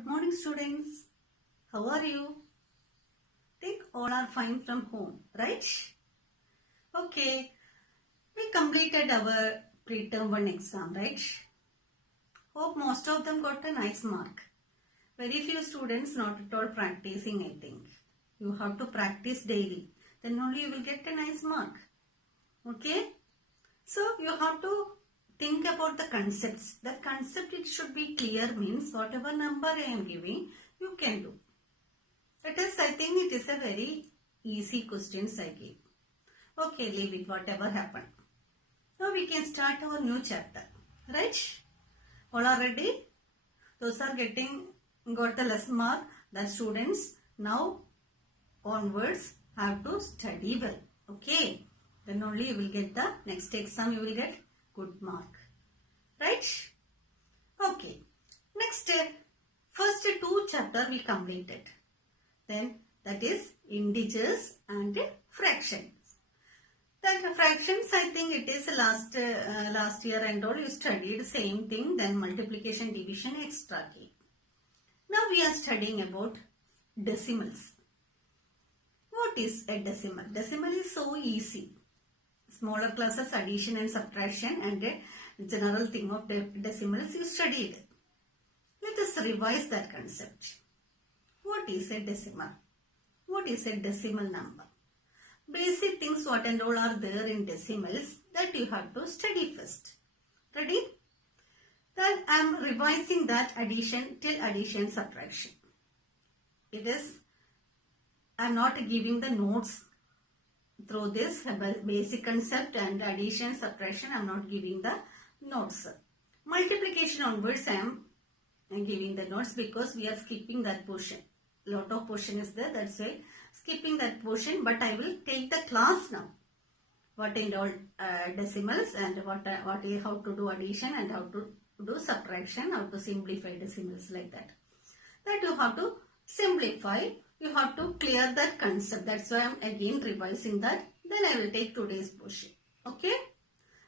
Good morning, students. How are you? Think all are fine from home, right? Okay. We completed our pre-term 1 exam, right? Hope most of them got a nice mark. Very few students not at all practicing, I think. You have to practice daily. Then only you will get a nice mark. Okay? So, you have to think about the concepts. The concept, it should be clear, means whatever number I am giving, you can do. That is, I think it is a very easy questions I gave. Okay, leave it, whatever happened. Now we can start our new chapter. Right? All are ready? Those are got the lesson mark. The students now onwards have to study well. Okay? Then only you will get the next exam, you will get good mark. Right? Okay. Next, first two chapter we completed. Then that is integers and fractions. That fractions, I think it is last year and all you studied same thing. Then multiplication, division, extra key. Now we are studying about decimals. What is a decimal? Decimal is so easy. Smaller classes, addition and subtraction, and a general thing of decimals you studied. Let us revise that concept. What is a decimal? What is a decimal number? Basic things what and all are there in decimals that you have to study first. Ready? Then I am revising that addition till addition subtraction. It is, I am not giving the notes through this basic concept, and addition subtraction I am not giving the notes. Multiplication onwards I am giving the notes because we are skipping that portion. Lot of portion is there, that's why skipping that portion, but I will take the class now. What in all decimals and how to do addition and how to do subtraction, how to simplify decimals like that. That you have to simplify, you have to clear that concept. That's why I am again revising that. Then I will take today's portion. Okay?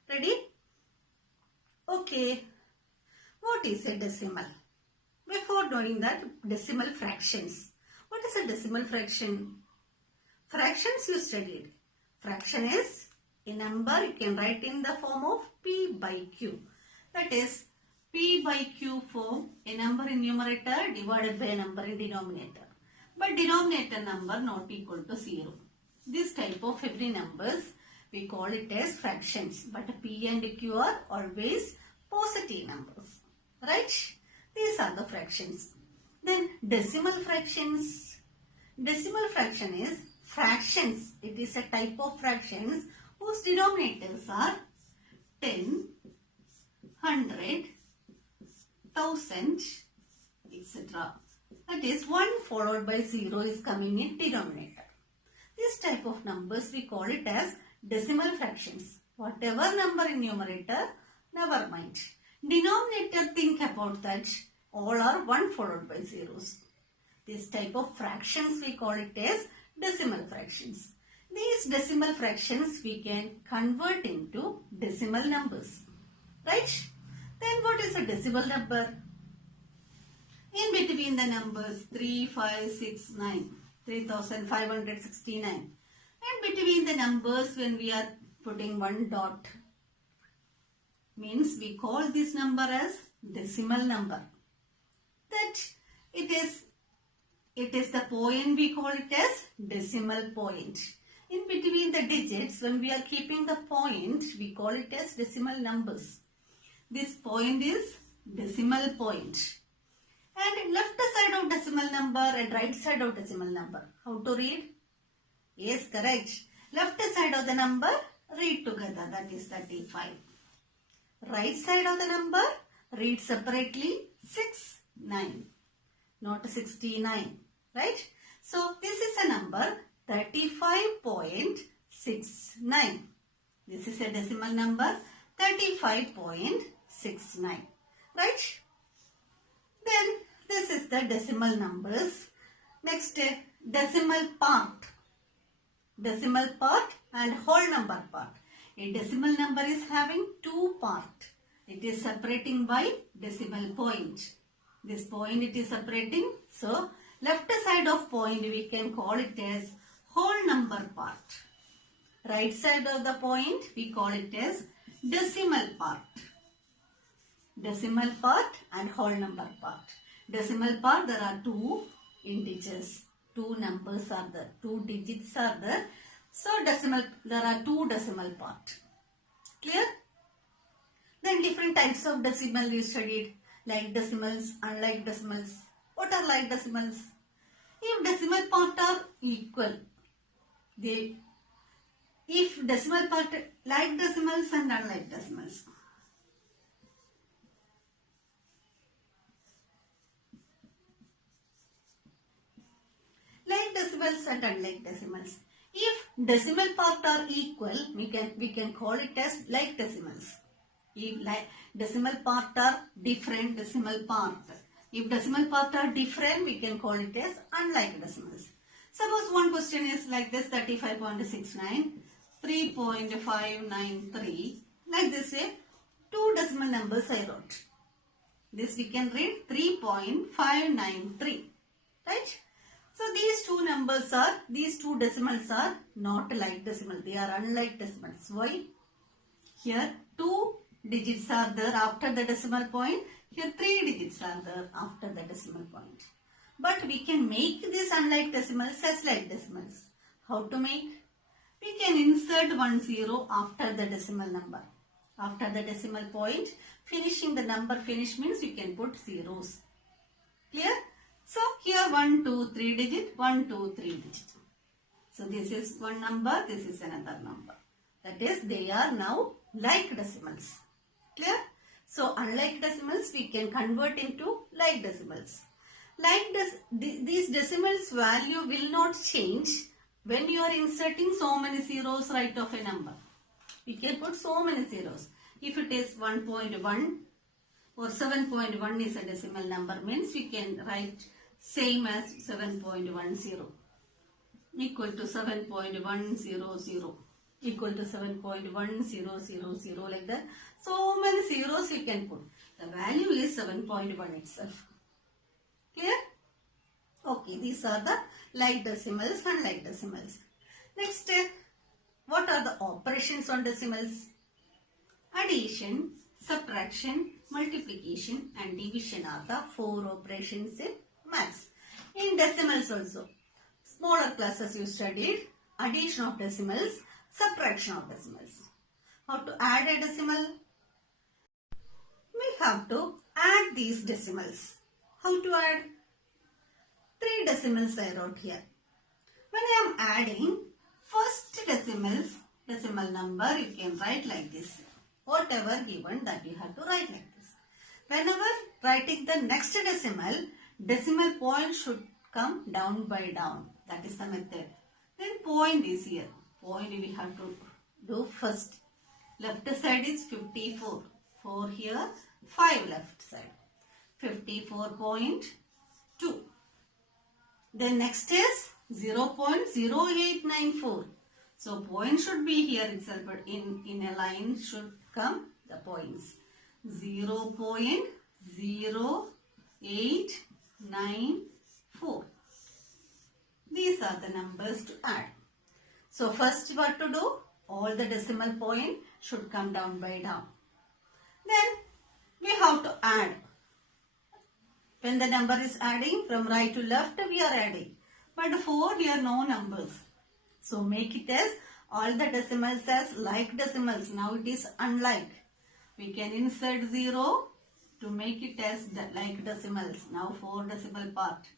Ready? Okay. What is a decimal? Before doing that, decimal fractions. What is a decimal fraction? Fractions you studied. Fraction is a number you can write in the form of P by Q. That is P by Q form a number in numerator divided by a number in denominator. But denominator number not equal to 0. This type of every numbers we call it as fractions. But P and Q are always positive numbers. Right? These are the fractions. Then decimal fractions. Decimal fraction is fractions. It is a type of fractions whose denominators are 10, 100, 1000, etc. That is 1 followed by 0 is coming in denominator. This type of numbers we call it as decimal fractions. Whatever number in numerator, never mind. Denominator, think about that. All are 1 followed by zeros. This type of fractions we call it as decimal fractions. These decimal fractions we can convert into decimal numbers. Right? Then what is a decimal number? In between the numbers 3, 5, 6, 9, 3569. And between the numbers when we are putting one dot, means we call this number as decimal number. That it is the point, we call it as decimal point. In between the digits, when we are keeping the point, we call it as decimal numbers. This point is decimal point. And left side of decimal number and right side of decimal number. How to read? Yes, correct. Left side of the number, read together. That is 35. Right side of the number, read separately 6, 9. Not 69. Right? So, this is a number 35.69. This is a decimal number 35.69. Right? Then, this is the decimal numbers. Next, decimal part. Decimal part and whole number part. A decimal number is having two parts. It is separating by decimal point. This point it is separating. So, left side of point we can call it as whole number part. Right side of the point we call it as decimal part. Decimal part and whole number part. Decimal part, there are two integers. Two numbers are there. Two digits are there. So, there are two decimal part. Clear? Then different types of decimal we studied. Like decimals, unlike decimals. What are like decimals? If decimal part are equal, if decimal part like decimals and unlike decimals. Like decimals and unlike decimals. If decimal part are equal, we can call it as like decimals. If like decimal part are different decimal part. If decimal part are different, we can call it as unlike decimals. Suppose one question is like this, 35.69, 3.593. Like this way, two decimal numbers I wrote. This we can read 3.593. Right? So these two numbers are, these two decimals are not like decimal. They are unlike decimals. Why? Here two digits are there after the decimal point. Here 3 digits are there after the decimal point. But we can make this unlike decimals as like decimals. How to make? We can insert 1 0 after the decimal number. After the decimal point, finishing the number finish means you can put zeros. Clear? So here 1, 2, 3 digit, 1, 2, 3 digit. So this is one number, this is another number. That is, they are now like decimals. Clear? So unlike decimals, we can convert into like decimals. These decimals value will not change when you are inserting so many zeros right of a number. We can put so many zeros. If it is 1.1 or 7.1 is a decimal number, means we can write same as 7.10 equal to 7.100 equal to 7.1000 like that. So many zeros we can put. The value is 7.1 itself. Clear? Okay, these are the like decimals and like decimals. Next, what are the operations on decimals? Addition, subtraction, multiplication and division are the 4 operations in maths. In decimals also, smaller classes you studied addition of decimals, subtraction of decimals. How to add a decimal? We have to add these decimals. How to add? 3 decimals I wrote here. When I am adding first decimal number, you can write like this. Whatever given, that you have to write like this. Whenever writing the next decimal point should come down by down. That is the method. Then point is here. Point we have to do first. Left side is 54. 4 here, 5 left side. 54.2. Then next is 0.0894. So point should be here itself, but in a line should come the points. 0.0894. These are the numbers to add. So first what to do? All the decimal point should come down by down. Then we have to add. When the number is adding from right to left, we are adding. But 4 here no numbers. So make it as all the decimals as like decimals. Now it is unlike. We can insert 0 to make it as like decimals. Now 4 decimal part.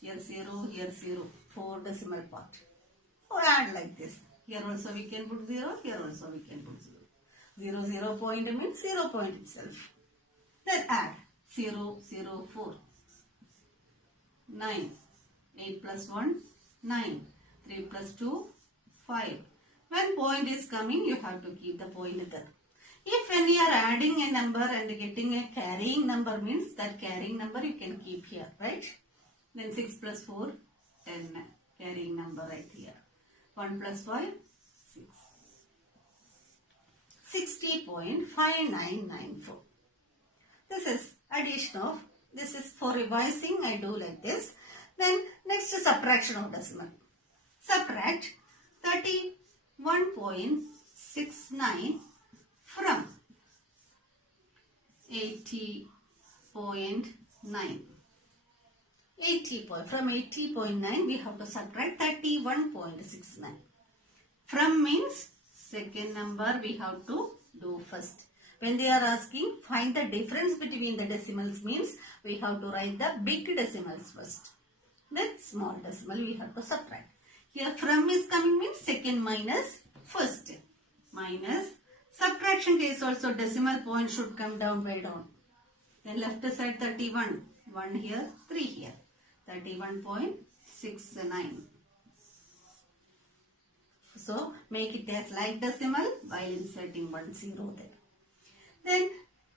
Here 0, here 0. 4 decimal part. Or add like this. Here also we can put 0. Here also we can put 0. 0 point means 0 point itself. Then add 0, 0, 4. 9. 8 plus 1, 9. 3 plus 2, 5. When point is coming, you have to keep the point there. If when you are adding a number and getting a carrying number, means that carrying number you can keep here, right? Then 6 plus 4, 10. Carrying number right here. 1 plus 5, 6. 60.5994. This is addition of This is for revising. I do like this. Then next is subtraction of decimal. Subtract 31.69 from 80.9. From 80.9 we have to subtract 31.69. From means second number we have to do first. When they are asking find the difference between the decimals means we have to write the big decimals first. Then small decimal we have to subtract. Here from is coming means second minus first. Minus subtraction case also decimal point should come down by down. Then left side 31. 1 here, 3 here. 31.69. So make it as like decimal while inserting 1 0 there. Then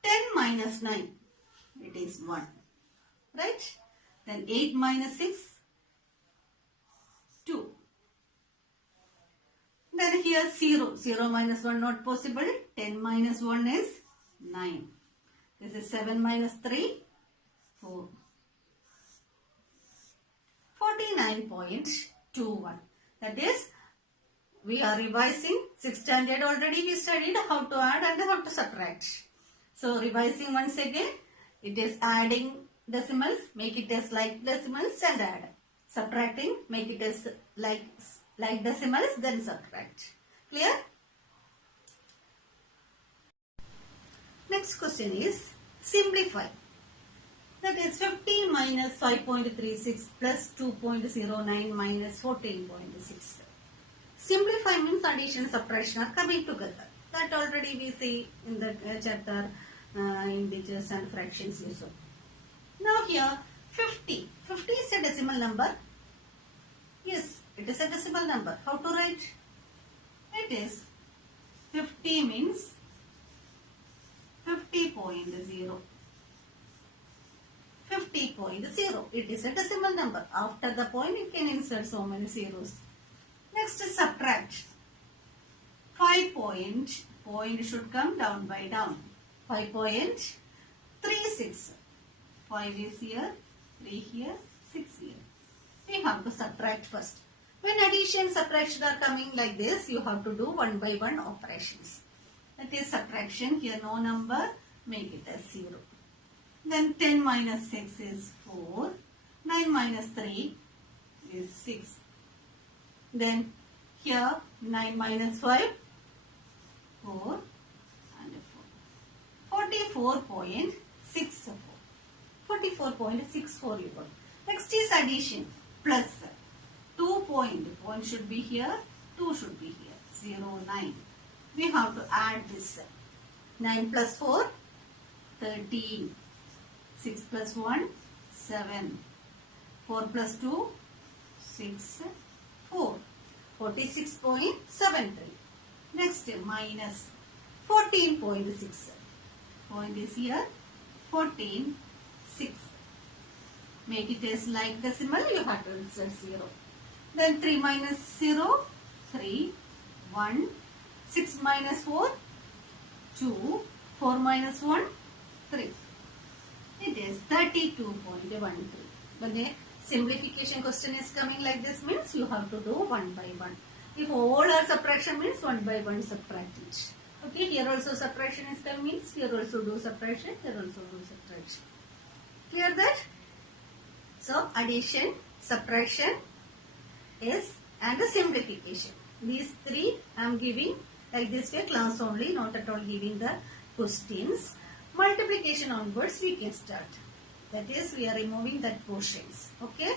10 minus 9, it is 1, right? Then 8 minus 6, 2. Then here 0, 0 minus 1 not possible, 10 minus 1 is 9. This is 7 minus 3, 4. 49.21. That is, we are revising 6th standard already. We studied how to add and how to subtract. So revising once again, it is adding decimals, make it as like decimals and add. Subtracting, make it as like decimals, then subtract. Clear? Next question is simplify. That is 15 minus 5.36 plus 2.09 minus 14.6. Simplify means addition, subtraction are coming together. That already we see in the chapter integers and fractions also. Now here 50. 50 is a decimal number. Yes, it is a decimal number. How to write? It is 50 means 50.0. 50.0. It is a decimal number. After the point you can insert so many zeros. Next is subtract. 5 point should come down by down. 5.36. 5 is here, 3 here, 6 here. We have to subtract first. When addition, subtraction are coming like this, you have to do one by one operations. That is subtraction. Here no number, make it as 0. Then 10 minus 6 is 4. 9 minus 3 is 6. Then here 9 minus 5, 4 and 4. 44.64. 44.64 you got. Next is addition. Plus 2 point should be here, 2 should be here. 0, 9. We have to add this. 9 plus 4, 13. 6 plus 1, 7. 4 plus 2, 6, 4. 46.73. Next minus 14.6. Point is here, 14, 6. Make it as like decimal, you have to insert 0. Then 3 minus 0, 3, 1. 6 minus 4, 2. 4 minus 1, 3. It is 32.13. When the simplification question is coming like this means you have to do one by one. If all are subtraction means one by one subtract each. Okay, here also subtraction is coming means here also do subtraction, here also do subtraction. Clear that? So addition, subtraction is and the simplification. These three I am giving like this way class only, not at all giving the questions. Multiplication onwards we can start. That is we are removing that portions. Okay.